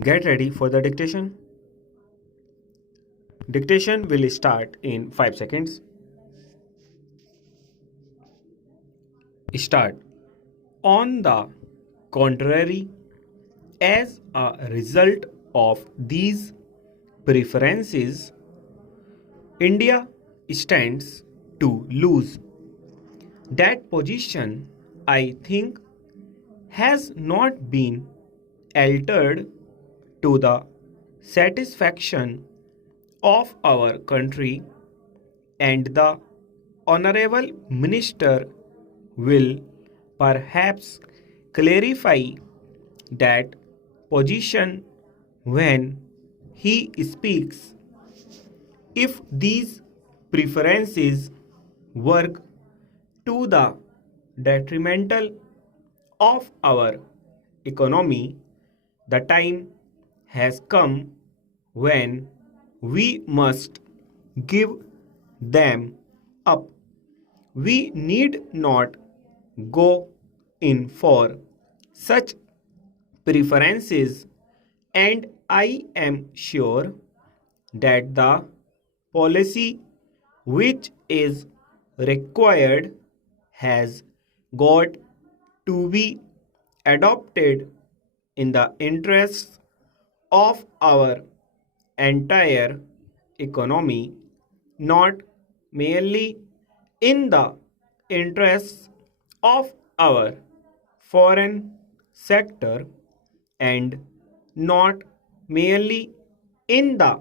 Get ready for the dictation. Dictation will start in 5 seconds. Start. On the contrary, as a result of these preferences, India stands to lose. That position, I think, has not been altered to the satisfaction of our country, and the Honorable Minister will perhaps clarify that position when he speaks. If these preferences work to the detrimental of our economy, the time has come when we must give them up. We need not go in for such preferences, and I am sure that the policy which is required has got to be adopted in the interests of our entire economy, not merely in the interests of our foreign sector, and not merely in the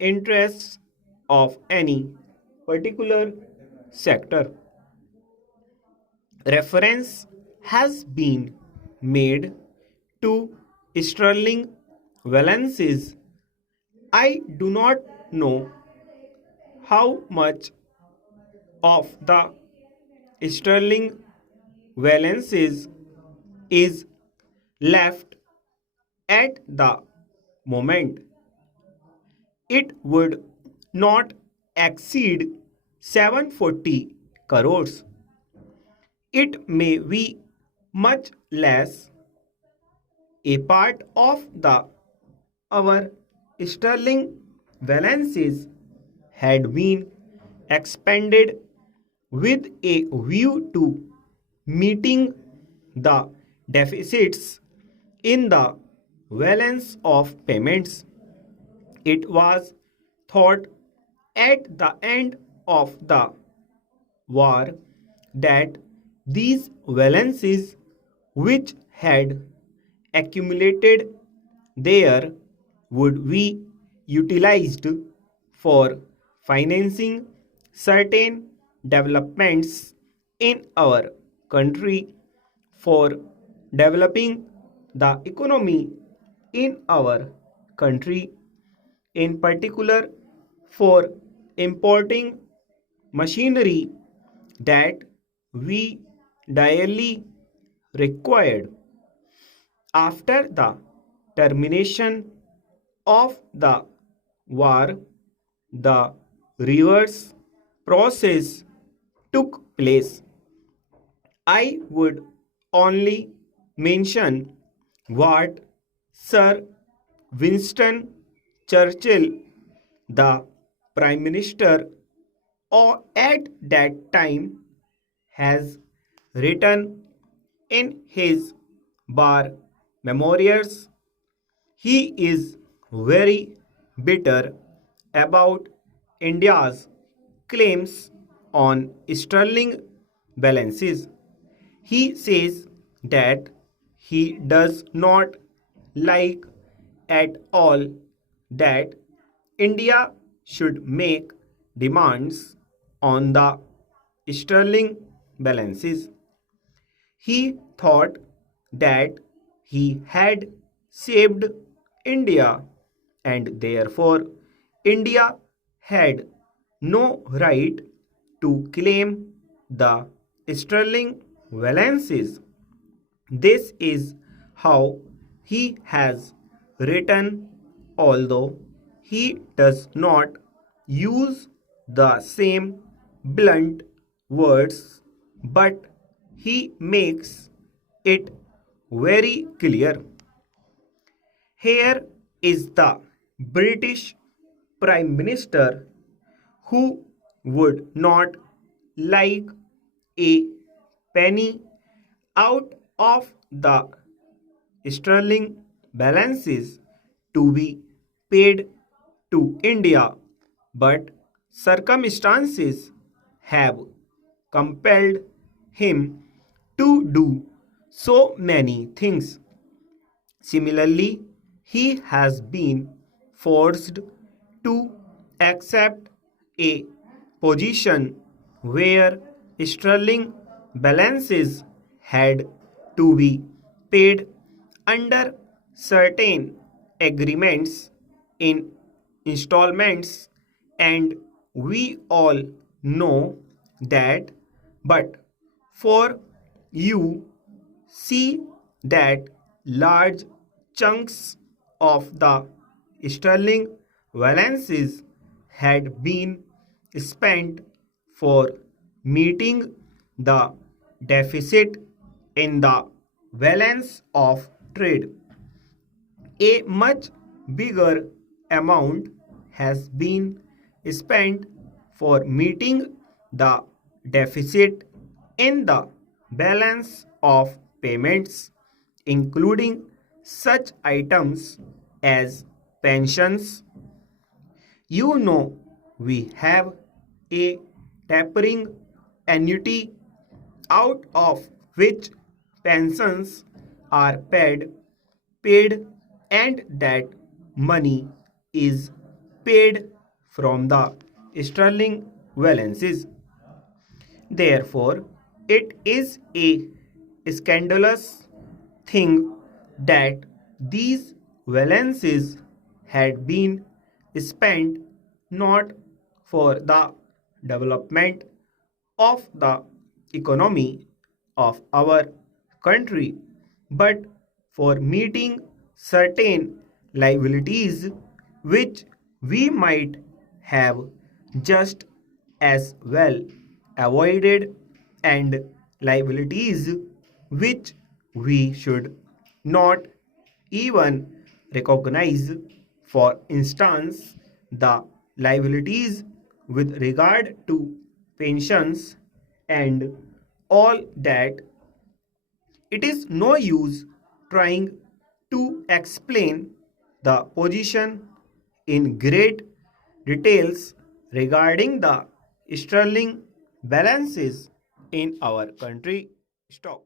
interests of any particular sector. Reference has been made to sterling valuances. I do not know how much of the sterling valuances is left at the moment. It would not exceed 740 crores. It may be much less. A part of the our sterling balances had been expanded with a view to meeting the deficits in the balance of payments. It was thought at the end of the war that these balances which had accumulated there would be utilized for financing certain developments in our country, for developing the economy in our country, in particular for importing machinery that we direly required. After the termination of the war, the reverse process took place. I would only mention what Sir Winston Churchill, the Prime Minister at that time, has written in his war memoirs. He is very bitter about India's claims on sterling balances. He says that he does not like at all that India should make demands on the sterling balances. He thought that he had saved India, and therefore India had no right to claim the sterling balances. This is how he has written, although he does not use the same blunt words, but he makes it very clear. Here is the British Prime Minister who would not like a penny out of the sterling balances to be paid to India, but circumstances have compelled him to do so many things. Similarly, he has been forced to accept a position where sterling balances had to be paid under certain agreements in installments, and we all know that. But for you see that large chunks of the sterling balances had been spent for meeting the deficit in the balance of trade. A much bigger amount has been spent for meeting the deficit in the balance of payments, including such items as pensions. You know, we have a tapering annuity out of which pensions are paid, and that money is paid from the sterling balances. Therefore, it is a scandalous thing that these balances had been spent not for the development of the economy of our country, but for meeting certain liabilities which we might have just as well avoided, and liabilities which we should not even recognize. For instance, the liabilities with regard to pensions and all that. It is no use trying to explain the position in great details regarding the sterling balances in our country. Stop.